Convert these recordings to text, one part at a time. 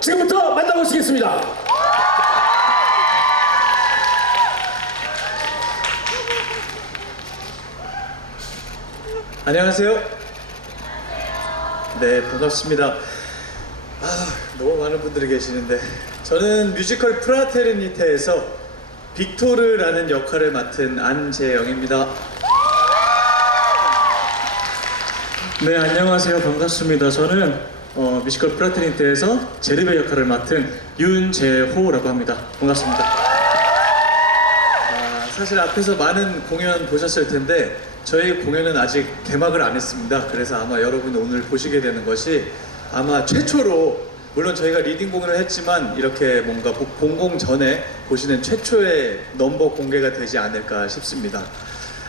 지금부터 만나보시겠습니다. 안녕하세요. 네, 반갑습니다. 너무 많은 분들이 계시는데 저는 뮤지컬 프라테르니테에서 빅토르라는 역할을 맡은 안재영입니다. 네, 안녕하세요. 반갑습니다. 저는 뮤지컬 프라테르니테에서 제르베 역할을 맡은 윤재호라고 합니다. 반갑습니다. 사실 앞에서 많은 공연 보셨을 텐데 저희 공연은 아직 개막을 안 했습니다. 그래서 아마 여러분이 오늘 보시게 되는 것이 아마 최초로, 물론 저희가 리딩 공연을 했지만 이렇게 뭔가 공공 전에 보시는 최초의 넘버 공개가 되지 않을까 싶습니다.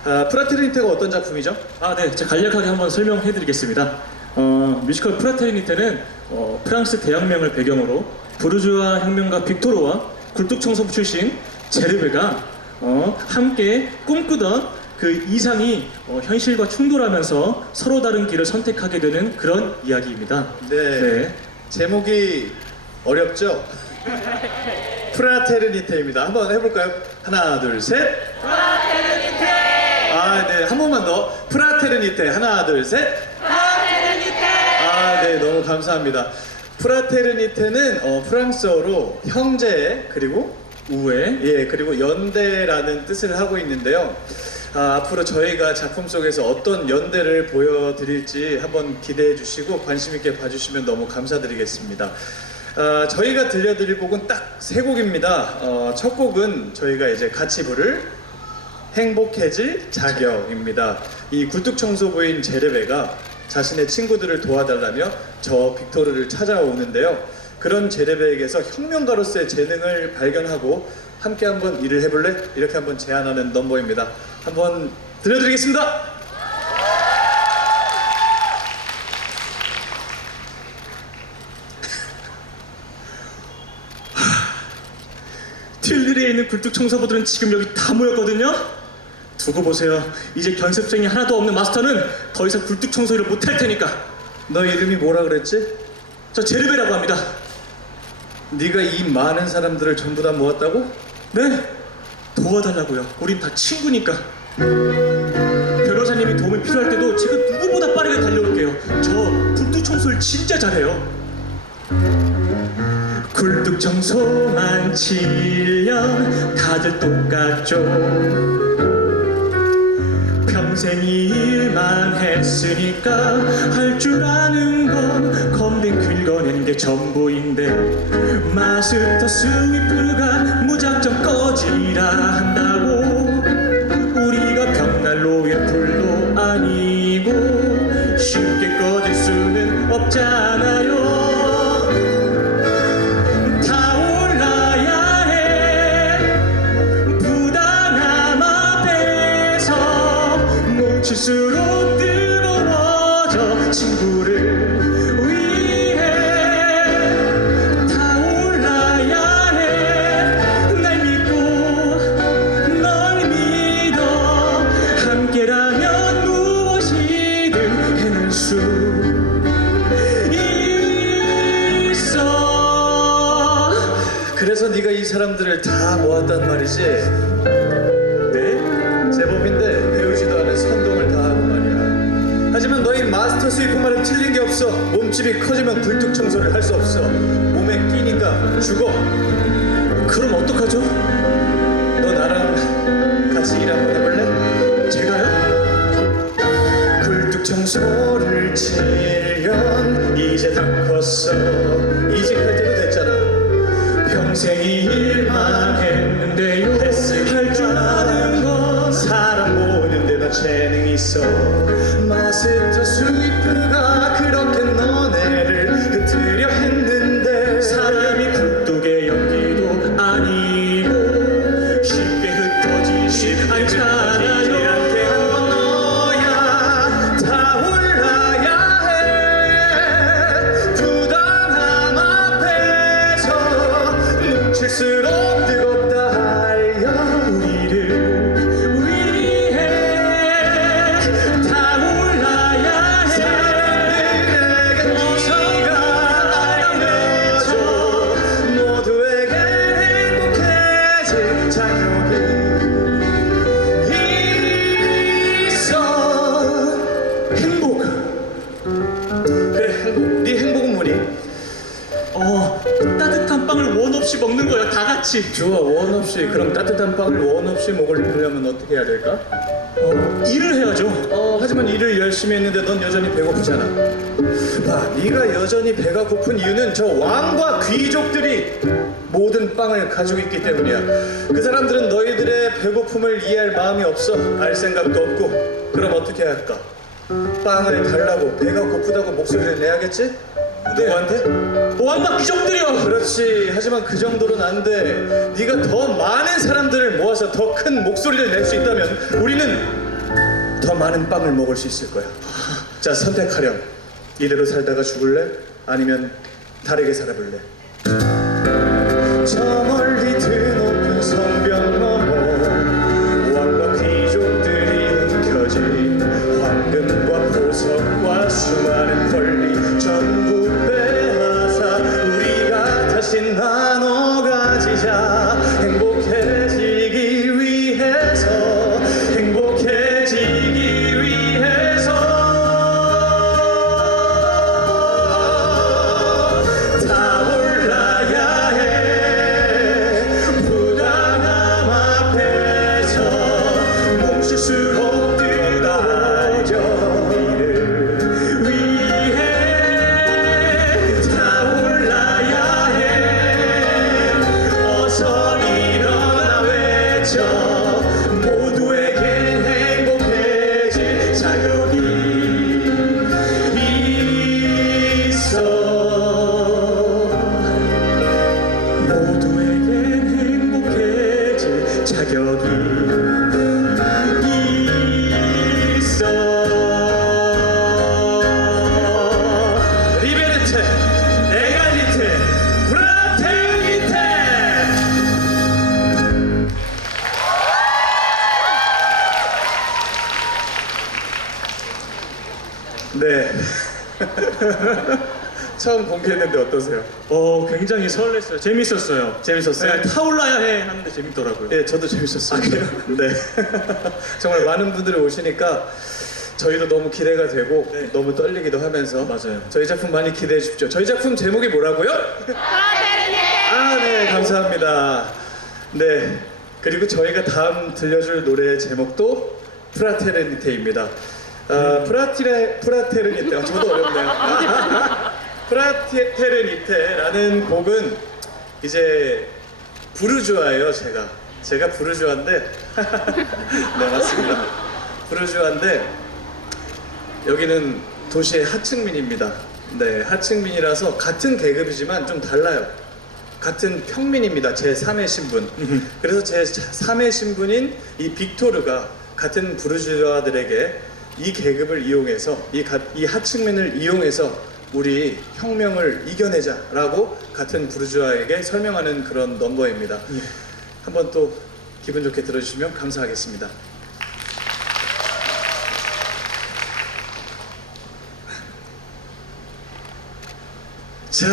프라테르니테가 어떤 작품이죠? 네, 제가 간략하게 한번 설명해 드리겠습니다. 뮤지컬 프라테르니테는 프랑스 대혁명을 배경으로 부르주아 혁명가 빅토르와 굴뚝청소부 출신 제르베가 함께 꿈꾸던 그 이상이 현실과 충돌하면서 서로 다른 길을 선택하게 되는 그런 이야기입니다. 네. 제목이 어렵죠? 프라테르니테입니다. 한번 해볼까요? 하나, 둘, 셋. 프라테르니테. 네, 한 번만 더. 프라테르니테. 하나, 둘, 셋. 프라테르니테. 네, 너무 감사합니다. 프라테르니테는 프랑스어로 형제 그리고 우애, 그리고 연대라는 뜻을 하고 있는데요. 앞으로 저희가 작품 속에서 어떤 연대를 보여드릴지 한번 기대해 주시고 관심 있게 봐주시면 너무 감사드리겠습니다. 저희가 들려드릴 곡은 딱 세 곡입니다. 첫 곡은 저희가 이제 같이 부를 행복해질 자격입니다. 이 굴뚝청소부인 제르베가 자신의 친구들을 도와달라며 저 빅토르를 찾아오는데요. 그런 제르베에게서 혁명가로서의 재능을 발견하고 함께 한번 일을 해볼래? 이렇게 한번 제안하는 넘버입니다. 한번 들려드리겠습니다. 틸리리에 있는 굴뚝청소부들은 지금 여기 다 모였거든요. 두고 보세요. 이제 견습생이 하나도 없는 마스터는 더 이상 굴뚝청소 일을 못할 테니까. 너 이름이 뭐라 그랬지? 저 제르베라고 합니다. 네가 이 많은 사람들을 전부 다 모았다고? 네, 도와달라고요. 우린 다 친구니까. 변호사님이 도움이 필요할 때도 제가 누구보다 빠르게 달려올게요. 저 굴뚝 청소를 진짜 잘해요. 굴뚝 청소만 7년 다들 똑같죠. 평생 일만 했으니까 할 줄 아는 건 검댕 긁어내는 게 전부인데 마스터 스위프가 무작정 꺼지라 한다고 우리가 벽난로의 불도 아니고 쉽게 꺼질 수는 없잖아요. 타올라야 해 부당함 앞에서 뭉칠수록 뜨거워져 친구를 위해 타올라야 해 날 믿고 널 믿어 함께라면 무엇이든 해낼 수 있어. 그래서 네가 이 사람들을 다 모았단 말이지? 네? 제법인데 배우지도 않은 선동을 다 하고 말이야. 하지만 너희 마스터 스위프 말은 틀린 게 없어. 몸집이 커지면 굴뚝 청소를 할 수 없어. 몸에 끼니까 죽어. 그럼 어떡하죠? 너 나랑 같이 일 한번 해볼래? 제가요? 굴뚝 청소를 7년 이제 다 컸어. 이직할 때도 됐잖아. 평생 일만 했는데요. 할 줄 아는 건 사람 모으는 데나 재능이 있어. 마스터 스위프가 그렇게 너네를 흩으려 했는데 사람이 굴뚝의 연기도 아니고 쉽게 흩어지지 않잖아요. 이렇게 한 건 너야. 타올라야 해 부당함 앞에서 뭉칠수록 뜨겁다 하여 우리를 위해 타올라야 해. 사람들에게 네가 알려줘. 따뜻한 빵을 원 없이 먹는 거예요. 다 같이. 좋아, 원 없이. 그럼 따뜻한 빵을 원 없이 먹으려면 어떻게 해야 될까? 일을 해야죠. 하지만 일을 열심히 했는데 넌 여전히 배고프잖아. 네가 여전히 배가 고픈 이유는 저 왕과 귀족들이 모든 빵을 가지고 있기 때문이야. 그 사람들은 너희들의 배고픔을 이해할 마음이 없어. 알 생각도 없고. 그럼 어떻게 해야 할까? 빵을 달라고, 배가 고프다고 목소리를 내야겠지? 누구한테? 왕과 귀족들이요. 그렇지. 하지만 그 정도는 안 돼. 네가 더 많은 사람들을 모아서 더 큰 목소리를 낼 수 있다면 우리는 더 많은 빵을 먹을 수 있을 거야. 자, 선택하렴. 이대로 살다가 죽을래? 아니면 다르게 살아볼래? 저 멀리 드높은 성벽 너머 왕과 귀족들이 움켜쥔 황금과 보석과 수많은 권리 전부 빼앗아 우리가 다시 나눠 가지자. 행복해지기 위해서, 행복해지기 위해서 다 올라야 해. 부당함 앞에서 몸실수록 뜨거워져. 이를 위해 다 올라야 해. 어서 일어나 외쳐. 모두에겐 행복해질 자격이 있어. 모두에겐 행복해질 자격이 있어. 리베르테, 에갈리테, 프라테르니테. 네. 처음 공개했는데 어떠세요? 굉장히 설렜어요. 재밌었어요. 재밌었어요? 타올라야 해 하는데 재밌더라고요. 예, 저도 재밌었어요. 네. 정말 많은 분들이 오시니까 저희도 너무 기대가 되고 네. 너무 떨리기도 하면서 맞아요. 저희 작품 많이 기대해 주십시오. 저희 작품 제목이 뭐라고요? 네, 감사합니다. 네, 그리고 저희가 다음 들려줄 노래의 제목도 프라테르니테입니다. 프라테르니테, 저도 어렵네요. 프라테르니테라는 곡은 이제 부르주아예요. 제가 부르주아인데 네, 맞습니다. 부르주아인데 여기는 도시의 하층민입니다. 네, 하층민이라서 같은 계급이지만 좀 달라요. 같은 평민입니다. 제 3의 신분. 그래서 제 3의 신분인 이 빅토르가 같은 부르주아들에게 이 계급을 이용해서 이 하층민을 이용해서 우리 혁명을 이겨내자라고 같은 부르주아에게 설명하는 그런 넘버입니다. 한번 또 기분 좋게 들어주시면 감사하겠습니다. 자,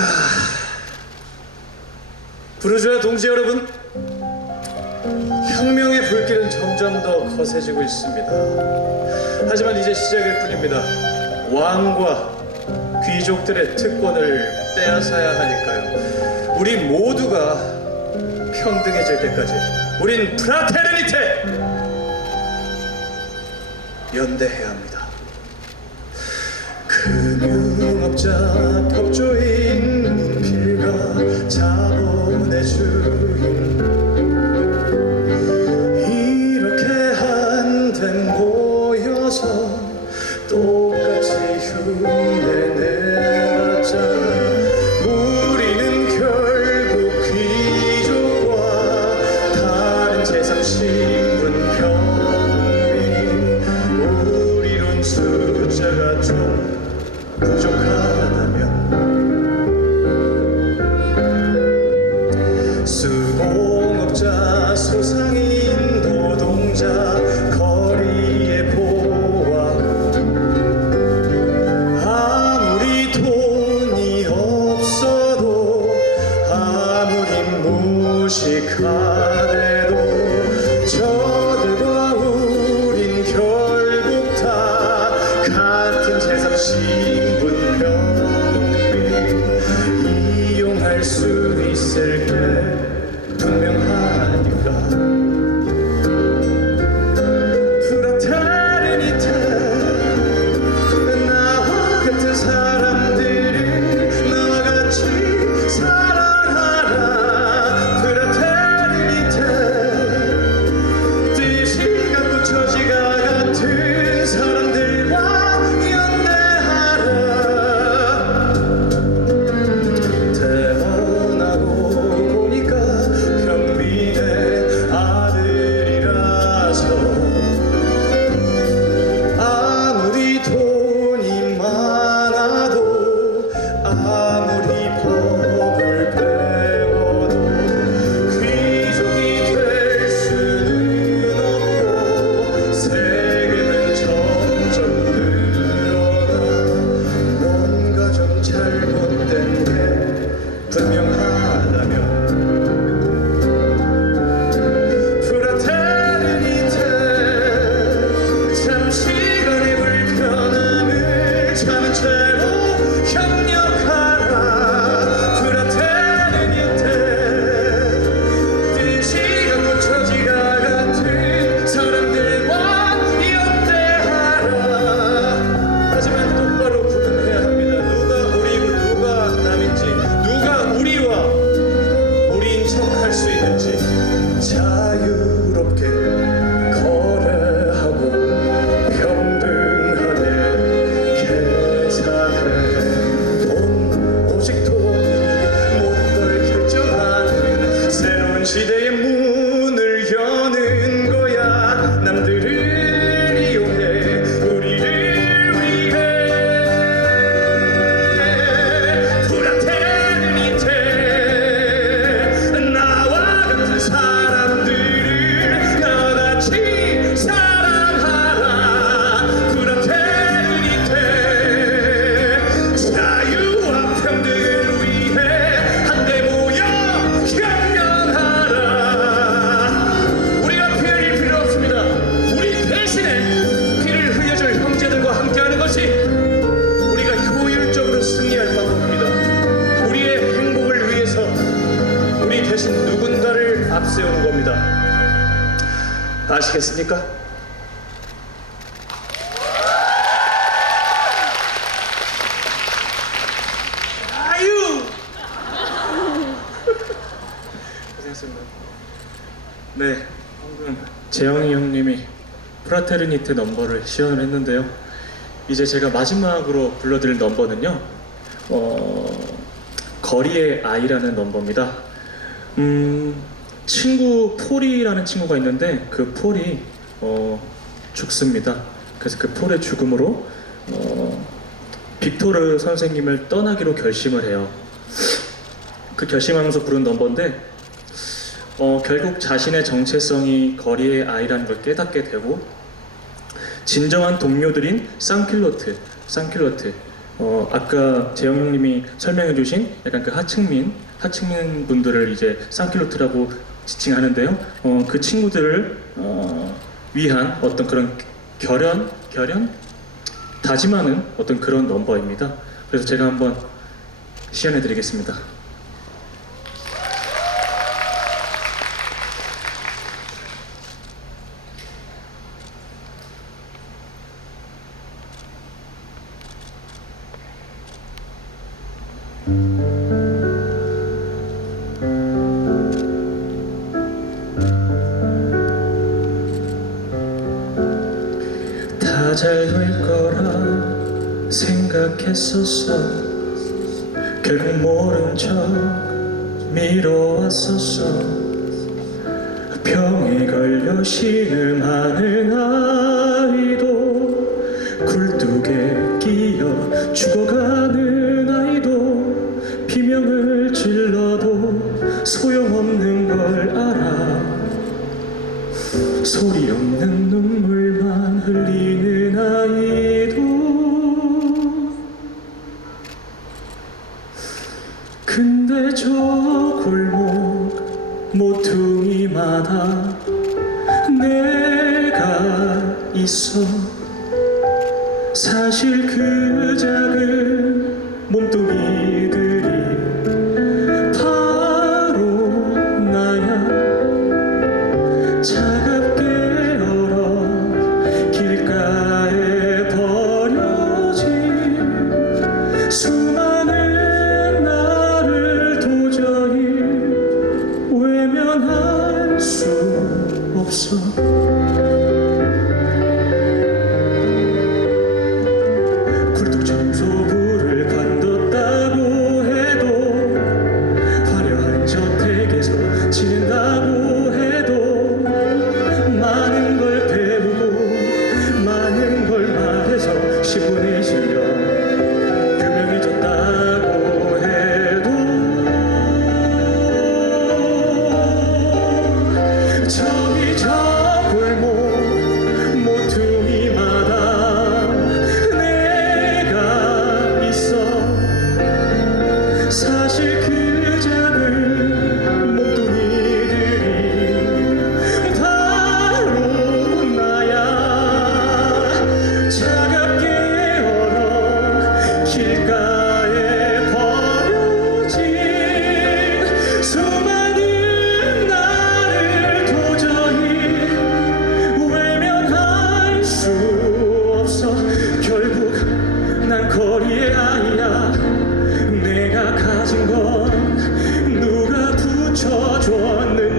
부르주아 동지 여러분, 혁명의 불길은 점점 더 거세지고 있습니다. 하지만 이제 시작일 뿐입니다. 왕과 귀족들의 특권을 빼앗아야 하니까요. 우리 모두가 평등해질 때까지 우린 프라테르니테 연대해야 합니다. 금융업자 법조인 필가 자본의 주인 이렇게 한데 모여서 똑같이 흉내내봤자 우리는 결국 귀족과 다른 재산 신분 평민 우리론 숫자가 좀 부족하다면 수공업자 소상인 노동자 거리에 보아 아무리 돈이 없어도 아무리 무식하대도 저들과 우린 결국 다 같은 제3신분 평민 이용 수 있을 게 분명하니까 프라테르니테 나와 같은 사람들을 나와 같이 사랑하라 프라테르니테 뜻이 같고 처지가 같은 사람들과 연대하라 태어나고 보니까 평민의 아들이라서 아무리 돈이 많아도 아무리 법을 배워도 귀족이 될 수는 없고 세금은 점점 늘어나 뭔가 좀 잘못된 게 분명하다면 프라테르니테 잠시간의 불편함을 참은 채로 협력하라 프라테르니테 뜻이 같고 처지가 같은 사람들과 연대하라 하지만 똑바로 구분해야 합니다. 누가 우리고 누가 남인지 누가 우리와 우리인 척할 수 있는지 자유롭게 거래하고 평등하게 계산해 돈 오직 돈이 모든 걸 결정하는 새로운 시대의 문을 여는 거야 남들을 이용해 우리를 위해 프라테르니테 나와 같은 사람들을 나같이 사랑하라 프라테르니테 자유와 평등을 위해 한데 모여 협력하라 우리가 피 흘릴 필요 없습니다. 우리 대신에 피를 흘려줄 형제들과 함께하는 것이 우리가 효율적으로 승리할 방법입니다. 우리의 행복을 위해서 우리 대신 누군가를 앞세우는 겁니다. 아시겠습니까? 아유! 고생했습니다. 네, 방금 재영이 형님이 프라테르니테 넘버를 시연을 했는데요. 이제 제가 마지막으로 불러드릴 넘버는요, 거리의 아이라는 넘버입니다. 친구 폴이라는 친구가 있는데 그 폴이 죽습니다. 그래서 그 폴의 죽음으로 빅토르 선생님을 떠나기로 결심을 해요. 그 결심하면서 부른 넘버인데 결국 자신의 정체성이 거리의 아이라는 걸 깨닫게 되고 진정한 동료들인 쌍킬로트 아까 재영 형님이 설명해주신 약간 그 하층민 분들을 이제 쌍킬로트라고 지칭하는데요. 그 친구들을 위한 어떤 그런 결연 다짐하는 어떤 그런 넘버입니다. 그래서 제가 한번 시연해드리겠습니다. 다 잘 될 거라 생각했었어. 결국 모른 척 미뤄왔었어. 병에 걸려 신음하는 아이도 굴뚝에 끼어 죽어가는 아이도 비명을 질러도 소용없는 걸 알아. 소리 없는 눈물만 흘리는 아이도 근데 저 골목 모퉁이마다 내가 있어. 사실 그 작은 몸뚱이들이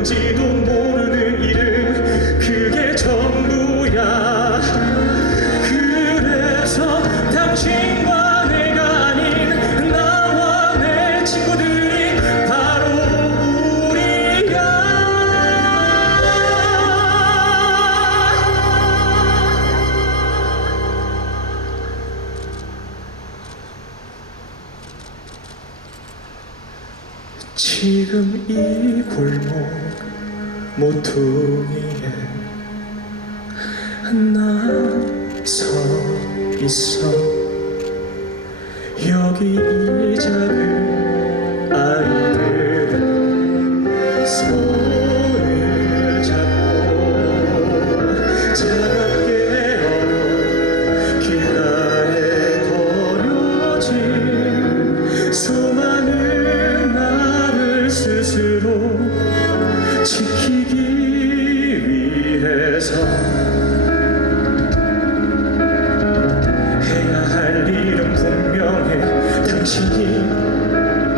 뭔지도 모르는 일은 그게 전부야. 그래서 당신과 내가 아닌 나와 내 친구들이 바로 우리야. 지금 이 골목 모퉁이에 나 서 있어. 여기 이 작은 아이들은 손을 잡고 차갑게 얼어 길가에 버려진 수많은 나를 스스로 지키기 위해서 해야 할 일은 분명해. 당신이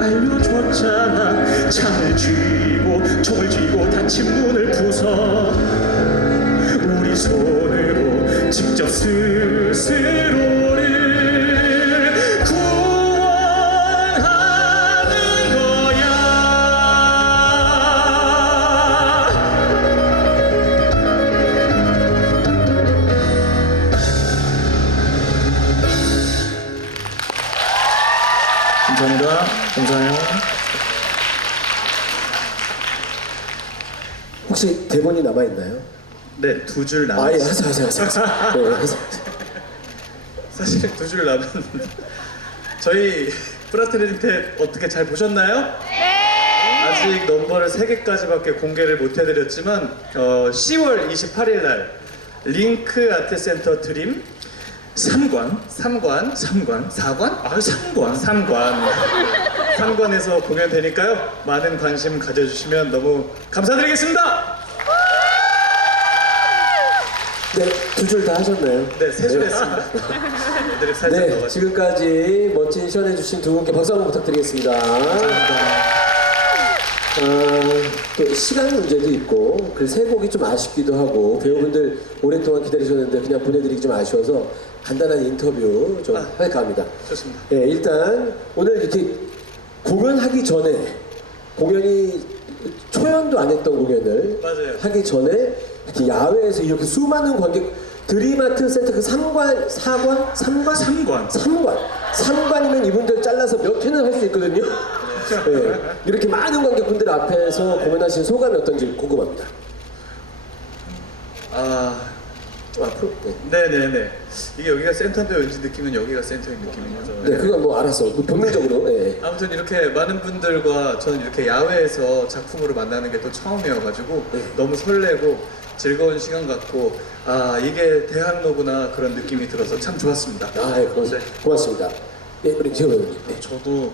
알려줬잖아. 창을 쥐고 총을 쥐고 닫힌 문을 부숴 우리 손으로 직접 스스로를 구원하는 거야. 감사합니다. 감사해요. 혹시 대본이 남아 있나요? 네, 두 줄 아, 예, 남았어요. 하세요. 네, 하세요. 사실 두 줄 남았는데 저희 프라테니테 어떻게 잘 보셨나요? 네! 아직 넘버를 3개까지밖에 공개를 못 해드렸지만 10월 28일 날 링크 아트센터 드림 3관? 3관 4관? 아, 3관. 3관에서 공연되니까요. 많은 관심 가져주시면 너무 감사드리겠습니다. 네, 두 줄 다 하셨나요? 네, 3줄 했습니다. 애들이 살짝 네, 넣어가지고. 지금까지 멋진 시연해주신 두 분께 박수 한번 부탁드리겠습니다. 또 시간 문제도 있고 그 세 곡이 좀 아쉽기도 하고 배우분들 오랫동안 기다리셨는데 그냥 보내드리기 좀 아쉬워서 간단한 인터뷰 좀 할까 합니다. 좋습니다. 네, 일단 오늘 이렇게 공연하기 전에 공연이 초연도 안 했던 공연을 맞아요. 하기 전에 이렇게 야외에서 이렇게 수많은 관객 드림아트 센터 그 3관, 4관, 3관? 3관. 3관이면 이분들 잘라서 몇 회는 할 수 있거든요. 네, 이렇게 많은 관객분들 앞에서 공연하신 소감이 어떤지 궁금합니다. 좀 앞으로. 네. 네네네. 이게 여기가 센터인데 왠지 느낌은 여기가 센터인 느낌인 거죠. 네, 그건 뭐 알았어. 본능적으로. 네. 아무튼 이렇게 많은 분들과 저는 이렇게 야외에서 작품으로 만나는 게 또 처음이어가지고 너무 설레고 즐거운 시간 같고 이게 대학로구나 그런 느낌이 들어서 참 좋았습니다. 고맙습니다. 네, 우리 지호 배우님. 네. 저도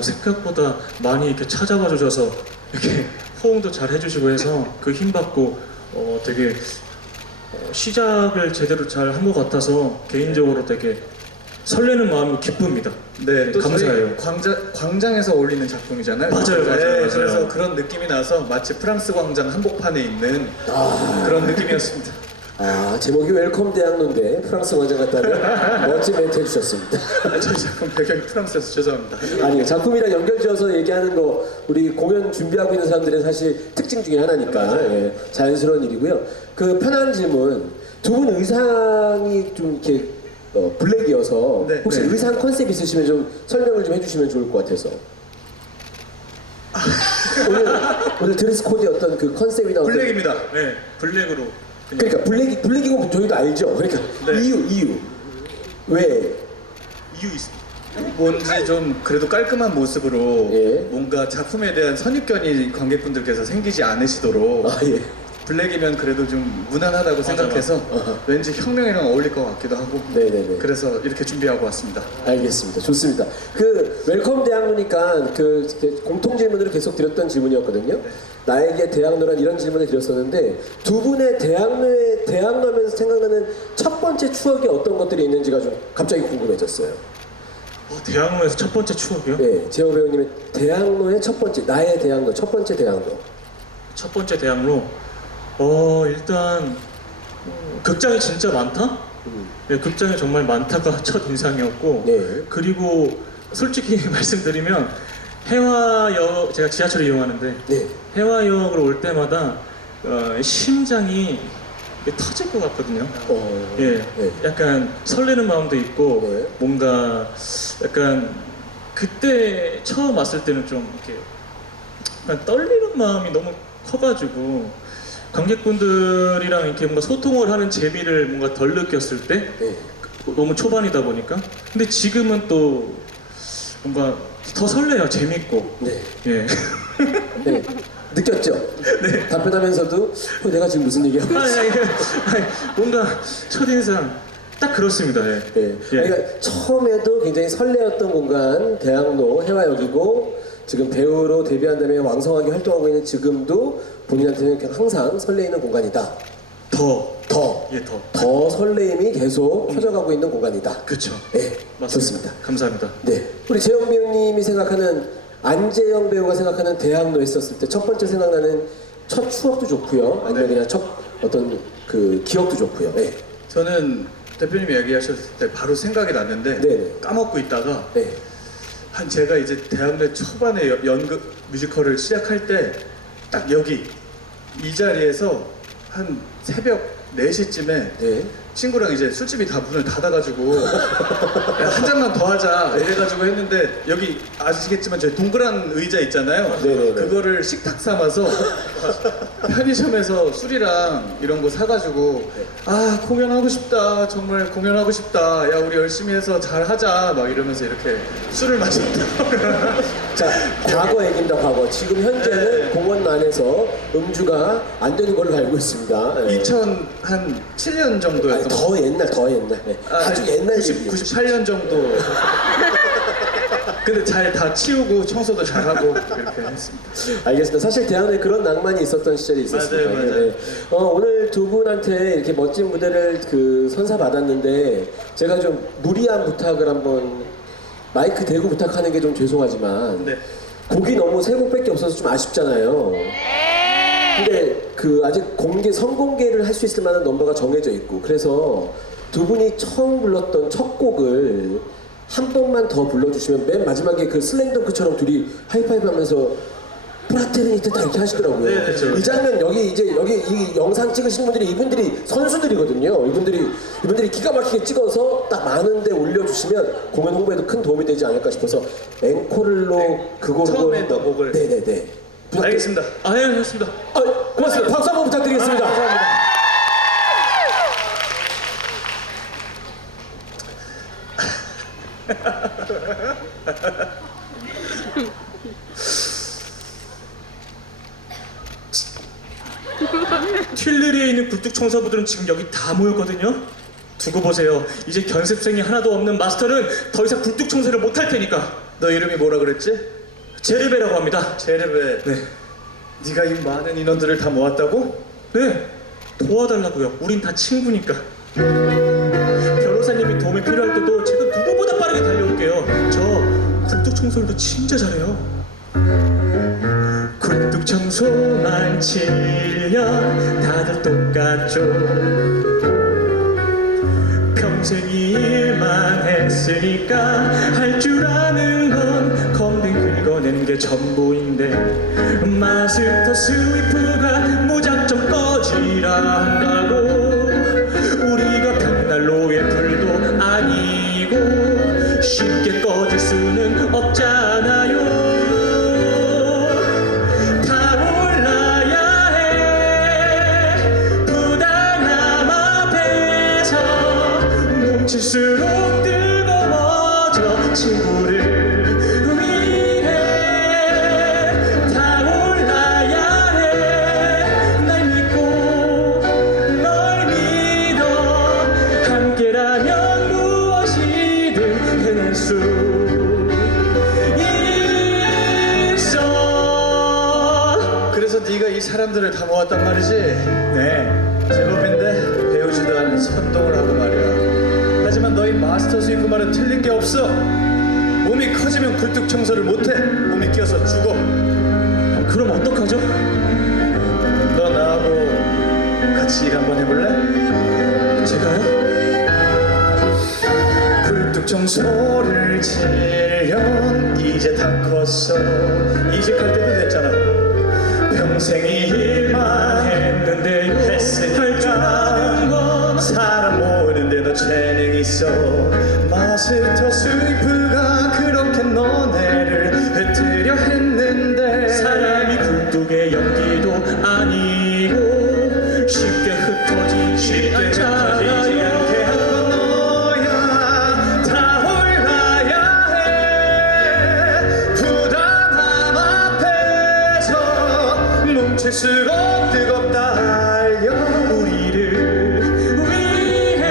생각보다 많이 이렇게 찾아봐 주셔서 이렇게 호응도 잘 해주시고 해서 그 힘 받고 되게 시작을 제대로 잘 한 것 같아서 개인적으로 되게 설레는 마음이 기쁩니다. 네, 또 감사해요. 저희 광장에서 어울리는 작품이잖아요. 맞아요. 그래서 그런 느낌이 나서 마치 프랑스 광장 한복판에 있는 그런 느낌이었습니다. 제목이 웰컴 대학로인데 프랑스 관장 같다는 멋진 멘트 해주셨습니다. 저희 작품 배경이 프랑스여서 죄송합니다. 아니, 작품이랑 연결지어서 얘기하는 거 우리 공연 준비하고 있는 사람들의 사실 특징 중에 하나니까 자연스러운 일이고요. 그 편한 질문, 두 분 의상이 좀 이렇게 블랙이어서 네, 혹시 네. 의상 컨셉 있으시면 좀 설명을 좀 해주시면 좋을 것 같아서. 오늘 드레스 코드의 어떤 그 컨셉이나 어떤 블랙입니다. 네, 블랙으로. 그러니까 블랙이고 저희도 알죠. 그러니까 네. 이유 왜? 이유 있습니다. 뭔지 좀 그래도 깔끔한 모습으로 예. 뭔가 작품에 대한 선입견이 관객분들께서 생기지 않으시도록 예. 블랙이면 그래도 좀 무난하다고 생각해서 왠지 혁명이랑 어울릴 것 같기도 하고 네네네. 그래서 이렇게 준비하고 왔습니다. 알겠습니다. 좋습니다. 그 웰컴 대학로니까 그 공통 질문으로 계속 드렸던 질문이었거든요. 나에게 대학로란 이런 질문을 드렸었는데 두 분의 대학로하면서 생각나는 첫 번째 추억이 어떤 것들이 있는지가 좀 갑자기 궁금해졌어요. 대학로에서 첫 번째 추억이요? 네, 재호 배우님의 대학로의 첫 번째 나의 대학로 첫 번째 대학로. 첫 번째 대학로 일단 극장이 진짜 많다? 네, 극장이 정말 많다가 첫 인상이었고 네. 그리고 솔직히 말씀드리면 해화역 제가 지하철을 이용하는데 네. 해화역으로 올 때마다 심장이 터질 것 같거든요. 예, 네. 약간 설레는 마음도 있고 네. 뭔가 약간 그때 처음 왔을 때는 좀 이렇게 약간 떨리는 마음이 너무 커가지고 관객분들이랑 이렇게 뭔가 소통을 하는 재미를 뭔가 덜 느꼈을 때 네. 너무 초반이다 보니까 근데 지금은 또 뭔가 더 설레요. 재밌고 네. 예. 네. 느꼈죠? 네. 답변하면서도 내가 지금 무슨 얘기하고 있지? 아니, 뭔가 첫인상 딱 그렇습니다. 예. 네. 예. 그러니까 처음에도 굉장히 설레었던 공간 대학로 해화역이고 지금 배우로 데뷔한 다음에 왕성하게 활동하고 있는 지금도 본인한테는 그냥 항상 설레이는 공간이다. 더 더 더. 설레임이 계속 커져가고 있는 공간이다. 그렇죠. 네, 맞습니다. 좋습니다. 감사합니다. 네, 우리 재영 배우님이 생각하는 안재영 배우가 생각하는 대학로에 있었을 때 첫 번째 생각나는 첫 추억도 좋고요. 아니면 네. 그냥 첫 어떤 그 기억도 좋고요. 네, 저는 대표님이 얘기하셨을 때 바로 생각이 났는데 네. 까먹고 있다가 네, 한 제가 이제 대학내 초반에 연극 뮤지컬을 시작할 때 딱 여기 이 자리에서 한 새벽 4시쯤에 네. 친구랑 이제 술집이 다 문을 닫아가지고 야, 한 잔만 더 하자 이래가지고 했는데 여기 아시겠지만 저희 동그란 의자 있잖아요. 네네네. 그거를 식탁 삼아서 편의점에서 술이랑 이런 거 사가지고 아 공연하고 싶다 정말 공연하고 싶다 야 우리 열심히 해서 잘 하자 막 이러면서 이렇게 술을 마셨다. 자, 과거 얘기입니다. 과거. 지금 현재는 네. 공원 안에서 음주가 안 되는 걸로 알고 있습니다. 네. 2007년 정도였던 아니, 더 옛날. 네. 아주 옛날 얘기. 98년 정도. 근데 잘 다 치우고 청소도 잘 하고 이렇게 했습니다. 알겠습니다. 사실 대학로에 그런 낭만이 있었던 시절이 있었습니다. 맞아요. 네. 오늘 두 분한테 이렇게 멋진 무대를 그 선사받았는데 제가 좀 무리한 부탁을 한번 마이크 대고 부탁하는 게 좀 죄송하지만 네. 곡이 너무 세 곡밖에 없어서 좀 아쉽잖아요. 근데 그 아직 선공개를 할 수 있을 만한 넘버가 정해져 있고 그래서 두 분이 처음 불렀던 첫 곡을 한 번만 더 불러주시면 맨 마지막에 그 슬램덩크처럼 둘이 하이파이브 하면서 프라테르니테 딱 이렇게 하시더라고요. 네, 그렇죠. 이 장면 여기 이 영상 찍으신 분들이 이분들이 선수들이거든요. 이분들이 기가 막히게 찍어서 딱 많은데 올려주시면 공연 홍보에도 큰 도움이 되지 않을까 싶어서 앵콜로 네. 그걸로 처음에 했던 곡을. 네네네. 알겠습니다. 아, 예, 알겠습니다. 고맙습니다. 박수 한번 부탁드리겠습니다. 감사합니다. 튠르리에 있는 굴뚝 청소부들은 지금 여기 다 모였거든요. 두고 보세요. 이제 견습생이 하나도 없는 마스터는 더 이상 굴뚝 청소를 못할 테니까. 너 이름이 뭐라 그랬지? 제르베라고 합니다. 제르베. 네. 네가 이 많은 인원들을 다 모았다고? 네. 도와달라고요. 우린 다 친구니까. 변호사님이 도움이 필요할 때도 제가 누구보다 빠르게 달려올게요. 저 굴뚝 청소도 진짜 잘해요. 굴뚝 청소만 7년 다들 똑같죠. 평생 이 일만 했으니까 할 줄 아는 건 컴댕 긁어낸 게 전부인데 마스터 스위프가 무작정 꺼지라 한다고 우리가 벽난로의 불도 아니고 쉽게 꺼질 수는 없잖아요. 타올라야 해 부당함 앞에서 뭉칠수록 뜨거워져 친구를 위해 타올라야 해 날 믿고 널 믿어 함께라면 무엇이든 해낼 수 있어. 그래서 네가 이 사람들을 다 모았단 말이지? 네. 제법인데 배우지도 않는 선동을 하고 말이야. 하지만 너희 마스터 스위프 말은 틀린 게 없어. 몸이 커지면 굴뚝 청소를 못해. 몸이 끼어서 죽어. 그럼 어떡하죠? 같이 일 한번 해볼래? 제가요? 굴뚝 청소를 7년 이제 다 컸어. 이직할 때도 됐잖아. 평생이 일만 했는데 했으니까 사람 모으는데 너 재능 있어. 마스터 스위프가 그렇게 너네를 흩으려 했는데 사람이 굴뚝의 연기도 아니고 쉽게 흩어지지 않잖아요. 않게 한 건 너야. 다 올라야 해. 부담함 앞에서 뭉칠수록 뜨겁다 알려. 우리를 위해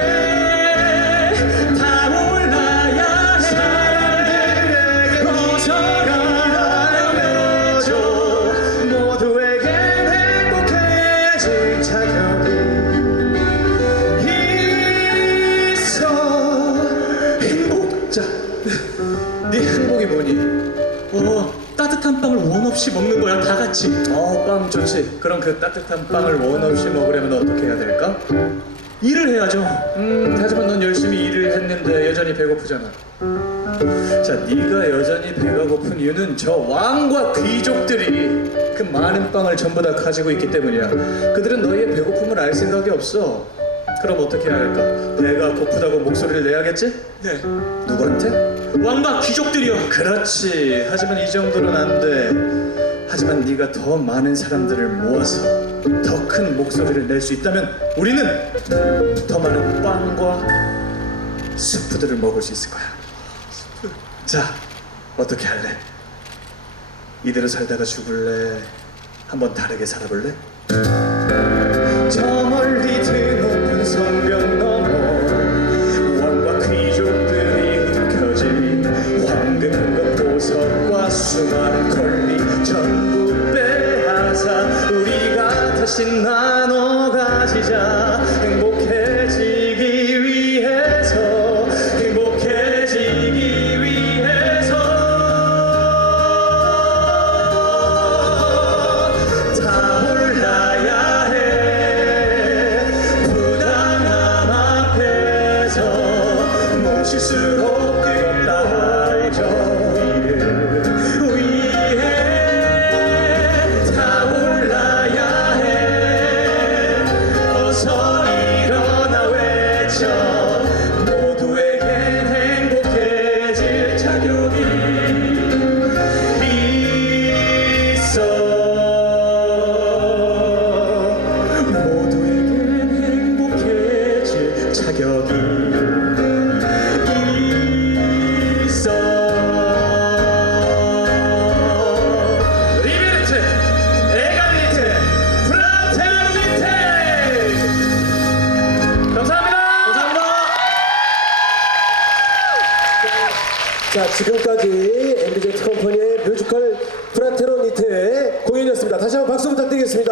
다 올라야 해. 사람들에게 일어나줘. 모두에게 행복해질 자격이 있어. 행복. 자, 네 행복이 뭐니? 따뜻한 빵을 원 없이 먹는 거야, 다 같이. 빵 좋지. 그럼 그 따뜻한 빵을 원 없이 먹으려면 어떻게 해야 될까? 일을 해야죠. 하지만 넌 열심히 일을 했는데 여전히 배고프잖아. 자, 네가 여전히 배가 고픈 이유는 저 왕과 귀족들이 그 많은 빵을 전부 다 가지고 있기 때문이야. 그들은 너희의 배고픔을 알 생각이 없어. 그럼 어떻게 해야 할까? 배가 고프다고 목소리를 내야겠지? 네. 누구한테? 왕과 귀족들이요. 그렇지. 하지만 이 정도는 안 돼. 하지만 네가 더 많은 사람들을 모아서 더 큰 목소리를 낼 수 있다면 우리는 더 많은 빵과 스프들을 먹을 수 있을 거야. 자, 어떻게 할래? 이대로 살다가 죽을래? 한번 다르게 살아볼래? 저 멀리 드높은 성벽 넘어 왕과 귀족들이 움켜쥔 황금과 보석과 수많은 권리 전부 빼앗아 우리가 다시 나눠 가지자. 행복해지기 위해서 행복해지기 위해서 다 올라야 해. 부담함 앞에서 뭉칠수록 뜨겁다 알죠. 우리를 위해 다 올라야 해. 어서 일어나 외쳐. 모두에겐 행복해질 자격이 있어. 모두에겐 행복해질 자격이 있어. 리베르테, 에갈리테, 프라테르니테. 감사합니다. 감사합니다. 자, 지금까지 MBZ 컴퍼니의 뮤지컬 프라테로니테의 공연이었습니다. 다시 한번 박수 부탁드리겠습니다.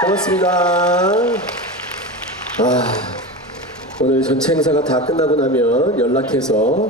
고맙습니다. 오늘 전체 행사가 다 끝나고 나면 연락해서